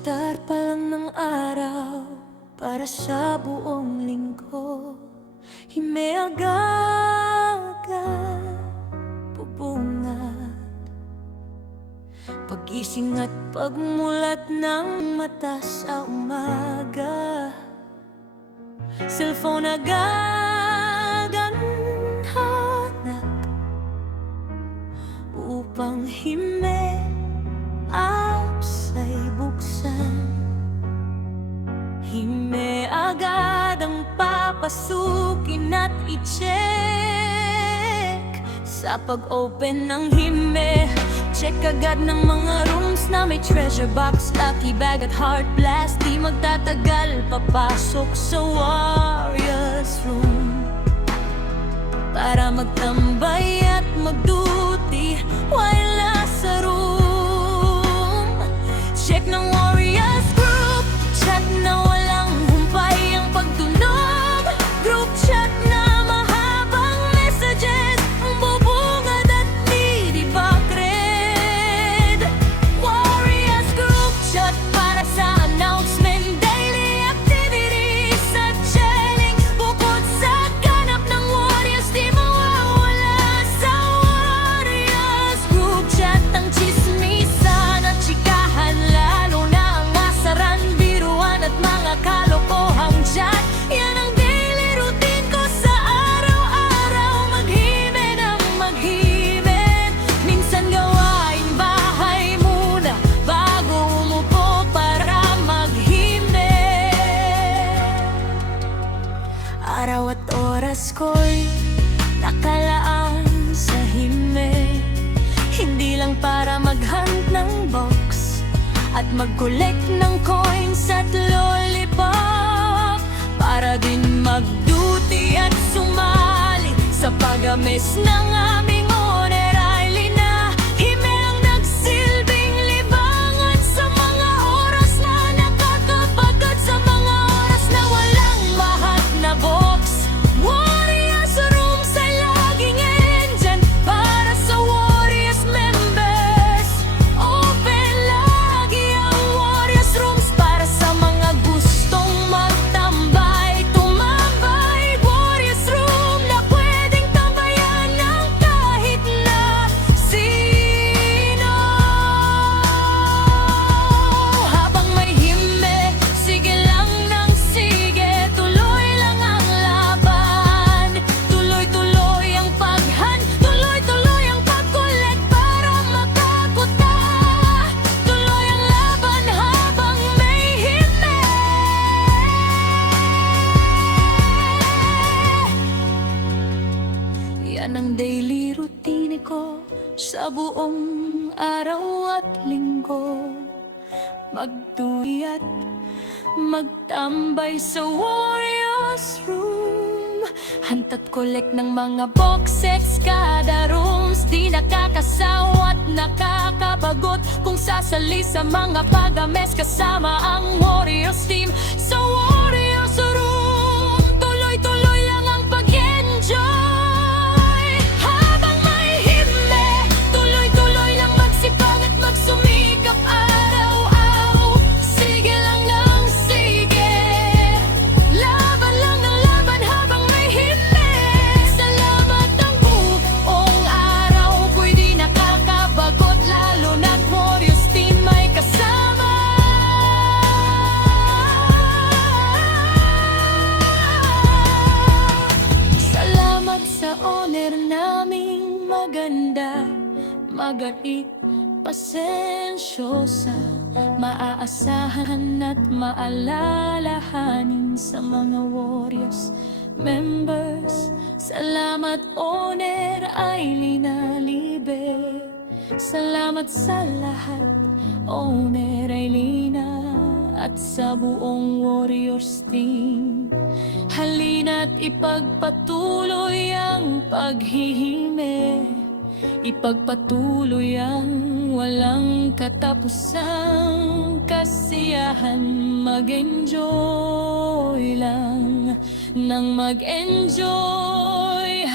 Start pa lang ng araw para sa buong linggo. Himeagaga bubungad, pagising at pagmulat ng mata sa umaga. Cellphone agad ang hanap upang apps ay buksan. Agad ang papasukin at i-check. Sa pag-open ng check agad ng mga rooms na may treasure box, lucky bag at heart blast. Di magtatagal, papasok sa Warriors room para magtambay at mag-duty while nasa room. Check ng Warriors group chat na walang humpay ang pagtunog. Group chat na mahabang messages, ang bubungad at di bakred. Warriors group chat para sa announcement, daily activities at chilling. Bukod sa ganap ng Warriors, di mawawala sa Warriors group chat ang chismisan at chikahan, lalo na ang asaran, biruan at mga kalokohang chat. Yan ang daily routine ko sa araw-araw, maghime ng maghime. Minsan gawaing bahay muna bago umupo para maghime. Araw at oras ko'y nakalaan sa hime, hindi lang para mag-hunt ng box at mag-collect ng coins at lollipop, para din mag-duty at sumali sa pag-ames ng aming owner Eileen na hime ang nagsilbing libangan sa mga oras na nakakabagat, sa mga oras na walang mahat na box. Warriors rooms ay laging nandyan para sa Warriors members. Open lagi ang Warriors rooms para sa mga gustong magtambay, tumambay. Warriors room na pwedeng tambayan ng kahit na sino. Habang may hime, sige lang ng sige, tuloy lang ang laban. Tuloy-tuloy ang paghan, tuloy-tuloy ang pag-collect para makakuta. Tuloy ang laban habang may hime. Yan ang daily routine ko sa buong araw at linggo. Magduty at magtambay sa Warriors room, hunt at collect ng mga boxes kada rooms. Di nakakasawa at nakakabagot kung sasali sa mga pag-ames kasama ang Warriors team. Sa Warriors room, tuloy-tuloy lang ang pag-enjoy. Habang may hime, tuloy-tuloy lang magsipag at magsumikap araw-araw. Sige lang ng sige, laban lang ng laban habang may hime. Salamat ang buong araw ko'y di nakakabagot, lalo na't Warriors team may kasama. Salamat sa owner naming maganda, magalit, pasensyosa, maaasahan at maalalahanin sa mga Warriors members. Salamat owner Eileen Alibe, salamat sa lahat owner Eileen at sa buong Warriors team. Halina't ipagpatuloy ang paghihime, ipagpatuloy ang walang katapusang kasiyahan. Mag-enjoy lang nang mag-enjoy